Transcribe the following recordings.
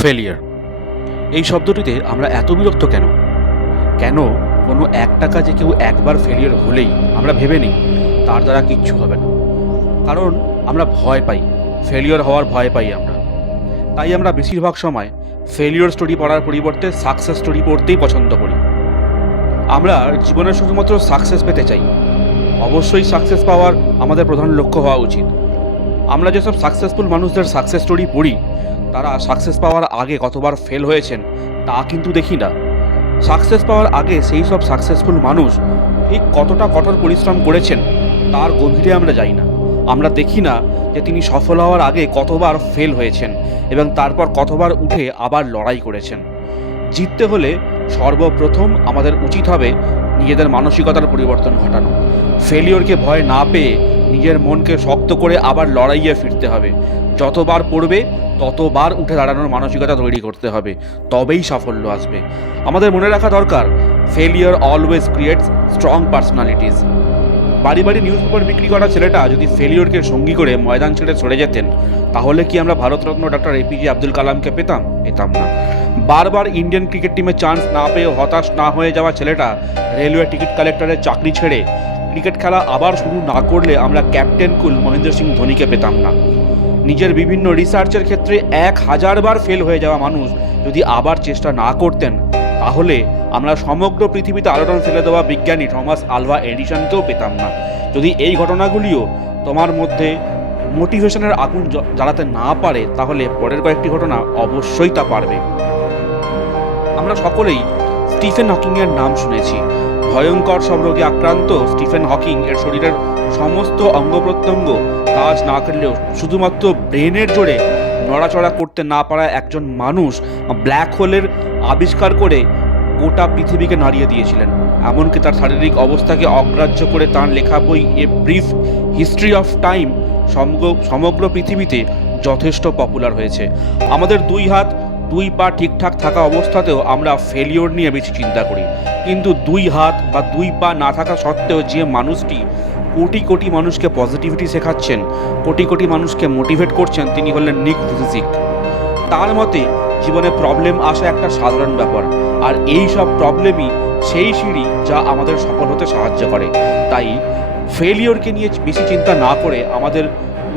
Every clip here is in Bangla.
ফেলিয়ার এই শব্দটিতে আমরা এত বিরক্ত কেন? কেন কোনো একটা কাজে কেউ একবার ফেলিয়ার হলেই আমরা ভেবে নিই তার দ্বারা কিচ্ছু হবে না? কারণ আমরা ভয় পাই, ফেলিয়ার হওয়ার ভয় পাই আমরা। তাই আমরা বেশিরভাগ সময় ফেলিয়ার স্টোরি পড়ার পরিবর্তে সাকসেস স্টোরি পড়তেই পছন্দ করি। আমরা জীবনে শুধুমাত্র সাকসেস পেতে চাই। অবশ্যই সাকসেস পাওয়ার আমাদের প্রধান লক্ষ্য হওয়া উচিত। আমরা যেসব সাকসেসফুল মানুষদের সাকসেস স্টোরি পড়ি, তারা সাকসেস পাওয়ার আগে কতবার ফেল হয়েছেন তা কিন্তু দেখি না। সাকসেস পাওয়ার আগে সেই সব সাকসেসফুল মানুষ ঠিক কতটা কঠোর পরিশ্রম করেছেন তার গভীরে আমরা যাই না। আমরা দেখি না যে তিনি সফল হওয়ার আগে কতবার ফেল হয়েছেন এবং তারপর কতবার উঠে আবার লড়াই করেছেন। জিততে হলে সর্বপ্রথম আমাদের উচিত হবে নিজেদের মানসিকতার পরিবর্তন ঘটানো। ফেলিওরকে ভয় না পেয়ে নিজের মনকে শক্ত করে আবার লড়াইয়ে ফিরতে হবে। যতবার পড়বে ততবার উঠে দাঁড়ানোর মানসিকতা তৈরি করতে হবে, তবেই সাফল্য আসবে। আমাদের মনে রাখা দরকার, failure always creates strong personalities. বাড়ি বাড়ি নিউজ পেপার বিক্রি করা ছেলেটা যদি ফেলিওরকে সঙ্গী করে ময়দান ছেড়ে সরে যেতেন, তাহলে কি আমরা ভারতরত্ন ডক্টর এপিজে আব্দুল কালামকে পেতাম? পেতাম না। বারবার ইন্ডিয়ান ক্রিকেট টিমে চান্স না পেয়ে হতাশ না হয়ে যাওয়া ছেলেটা রেলওয়ে টিকিট কালেক্টরের চাকরি ছেড়ে ক্রিকেট খেলা আবার শুরু না করলে আমরা ক্যাপ্টেন কুল মহেন্দ্র সিং ধোনিকে পেতাম না। নিজের বিভিন্ন রিসার্চের ক্ষেত্রে 1000 বার ফেল হয়ে যাওয়া মানুষ যদি আবার চেষ্টা না করতেন, তাহলে আমরা সমগ্র পৃথিবীতে আলোড়ন ফেলে দেওয়া বিজ্ঞানী থমাস আলভা এডিসনকেও পেতাম না। যদি এই ঘটনাগুলিও তোমার মধ্যে মোটিভেশনের আগুন জ্বালাতে না পারে, তাহলে পরের কয়েকটি ঘটনা অবশ্যই তা পারবে। আমরা সকলেই স্টিফেন হকিংয়ের নাম শুনেছি। ভয়ঙ্কর সব রোগে আক্রান্ত স্টিফেন হকিং এর শরীরের সমস্ত অঙ্গ প্রত্যঙ্গ কাজ না করলেও শুধুমাত্র ব্রেনের জোরে নড়াচড়া করতে না পারা একজন মানুষ ব্ল্যাক হোলের আবিষ্কার করে গোটা পৃথিবীকে নাড়িয়ে দিয়েছিলেন। এমনকি তার শারীরিক অবস্থাকে অগ্রাহ্য করে তাঁর লেখা বই a brief history of time সমগ্র পৃথিবীতে যথেষ্ট পপুলার হয়েছে। আমাদের 2 হাত 2 পা ঠিকঠাক থাকা অবস্থাতেও আমরা ফেলিওর নিয়ে বেশি চিন্তা করি, কিন্তু 2 হাত বা 2 পা না থাকা সত্ত্বেও যে মানুষটি কোটি কোটি মানুষকে পজিটিভিটি শেখাচ্ছেন, কোটি কোটি মানুষকে মোটিভেট করছেন, তিনি হলেন নিক ভুইজিক। তার মতে জীবনে প্রবলেম আসা একটা সাধারণ ব্যাপার, আর এই সব প্রবলেমই সেই সিঁড়ি যা আমাদের সফল হতে সাহায্য করে। তাই ফেলিওরকে নিয়ে বেশি চিন্তা না করে আমাদের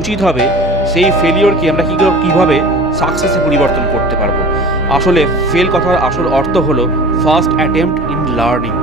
উচিত হবে সেই ফেলিওরকে আমরা কীভাবে সাকসেসে পরিবর্তন করতে পারবো। আসলে ফেল কথার আসল অর্থ হলো ফার্স্ট অ্যাটেম্প্ট ইন লার্নিং।